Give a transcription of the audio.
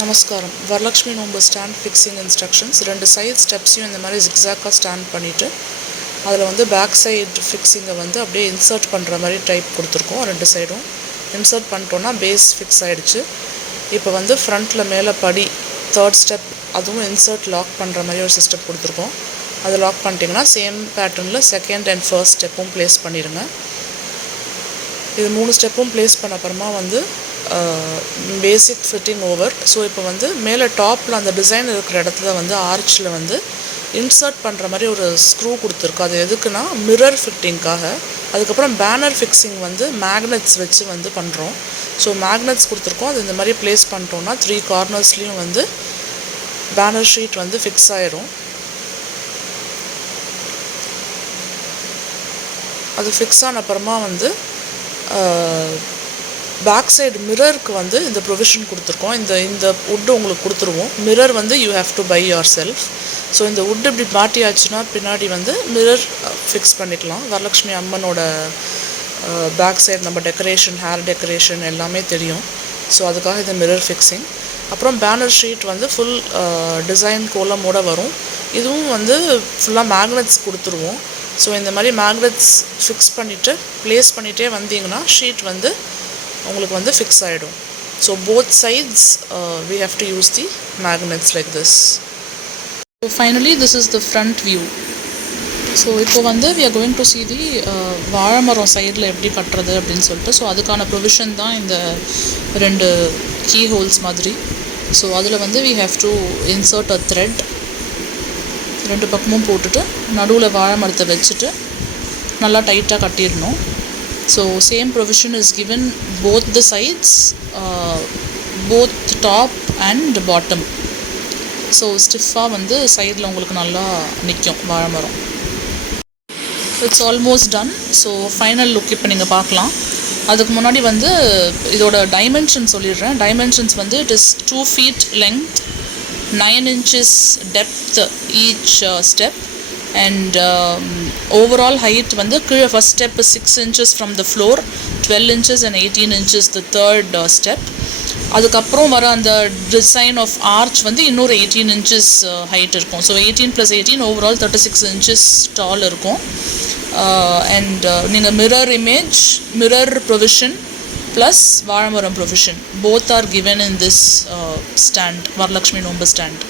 நமஸ்காரம். Varalakshmi Nombu stand fixing instructions. 2 side ஸ்டெப்ஸையும் இந்த மாதிரி ஜிக்ஸாக்காக ஸ்டாண்ட் பண்ணிவிட்டு அதில் வந்து பேக் சைடு ஃபிக்ஸிங்கை வந்து அப்படியே இன்சர்ட் பண்ணுற மாதிரி டைப் கொடுத்துருக்கோம். 2 சைடும் இன்சர்ட் பண்ணிட்டோன்னா பேஸ் ஃபிக்ஸ் ஆகிடுச்சு. இப்போ வந்து ஃப்ரண்ட்டில் மேலே படி 3rd ஸ்டெப் அதுவும் இன்சர்ட் லாக் பண்ணுற மாதிரி ஒரு சிஸ்டம் கொடுத்துருக்கோம். அதை லாக் பண்ணிட்டீங்கன்னா சேம் பேட்டர்னில் 2nd and 1st ஸ்டெப்பும் ப்ளேஸ் பண்ணிடுங்க. இது 3 ஸ்டெப்பும் ப்ளேஸ் பண்ண அப்புறமா வந்து பேசிக் ஃபிட்டிங் ஓவர். ஸோ இப்போ வந்து மேலே டாப்பில் அந்த டிசைன் இருக்கிற இடத்துல வந்து ஆர்ச்சில் வந்து இன்சர்ட் பண்ணுற மாதிரி ஒரு ஸ்க்ரூ கொடுத்துருக்கோம். அது எதுக்குன்னா மிரர் ஃபிட்டிங்காக. அதுக்கப்புறம் பேனர் ஃபிக்ஸிங் வந்து மேக்னெட்ஸ் வச்சு வந்து பண்ணுறோம். ஸோ மேக்னெட்ஸ் கொடுத்துருக்கோம். அது இந்த மாதிரி ப்ளேஸ் பண்ணிட்டோன்னா 3 கார்னர்ஸ்லேயும் வந்து பேனர் ஷீட் வந்து ஃபிக்ஸ் ஆயிரும். அது ஃபிக்ஸ் ஆன அப்புறமா வந்து பேக் சைடு மிரருக்கு வந்து இந்த ப்ரொவிஷன் கொடுத்துருக்கோம். இந்த வுட்டு உங்களுக்கு கொடுத்துருவோம். மிரர் வந்து you have to buy yourself. So இந்த வுட் இப்படி மாட்டியாச்சுன்னா பின்னாடி வந்து மிரர் ஃபிக்ஸ் பண்ணிக்கலாம். வரலக்ஷ்மி அம்மனோட பேக் சைடு நம்ம டெக்கரேஷன், ஹேர் டெக்கரேஷன் எல்லாமே தெரியும். ஸோ அதுக்காக இந்த மிரர் ஃபிக்ஸிங். அப்புறம் பேனர் ஷீட் வந்து ஃபுல் டிசைன் கோலமோடு வரும். இதுவும் வந்து ஃபுல்லாக மேக்னெட்ஸ் கொடுத்துருவோம். ஸோ இந்த மாதிரி மேக்னெட்ஸ் ஃபிக்ஸ் பண்ணிவிட்டு ப்ளேஸ் பண்ணிகிட்டே வந்தீங்கன்னா ஷீட் வந்து உங்களுக்கு வந்து ஃபிக்ஸ் ஆகிடும். So both sides we have to use the magnets like this. So finally this is the front view. So இப்போ வந்து we are going to see the வாழைமரம் சைடில் எப்படி கட்டுறது அப்படின்னு சொல்லிட்டு. ஸோ அதுக்கான ப்ரொவிஷன் தான் இந்த 2 கீ ஹோல்ஸ் மாதிரி. ஸோ அதில் வந்து we have to insert a thread. 2 பக்கமும் போட்டுட்டு நடுவில் வாழை மரத்தை வச்சுட்டு நல்லா டைட்டாக கட்டிடணும். So same provision is given both the sides, both top and bottom. So ஸ்டிஃபாக வந்து சைடில் உங்களுக்கு நல்லா நிற்கும் வாழை மரம். It's almost done. So final look இப்போ நீங்கள் பார்க்கலாம். அதுக்கு முன்னாடி வந்து இதோட டைமென்ஷன் சொல்லிடுறேன். டைமென்ஷன்ஸ் வந்து it is 2 feet length, 9 inches depth each step, and overall height வந்து கீழே first step 6 inches from the floor, 12 inches and 18 inches the 3rd step. அதுக்கப்புறம் வர அந்த டிசைன் ஆஃப் ஆர்ச் வந்து இன்னொரு 18 inches ஹைட் இருக்கும். ஸோ 18 + 18 ஓவரால் 36 inches டால் இருக்கும். And நீங்கள் mirror image, mirror provision plus வாழைமரம் provision both are given in this stand, Varalakshmi Nombu stand.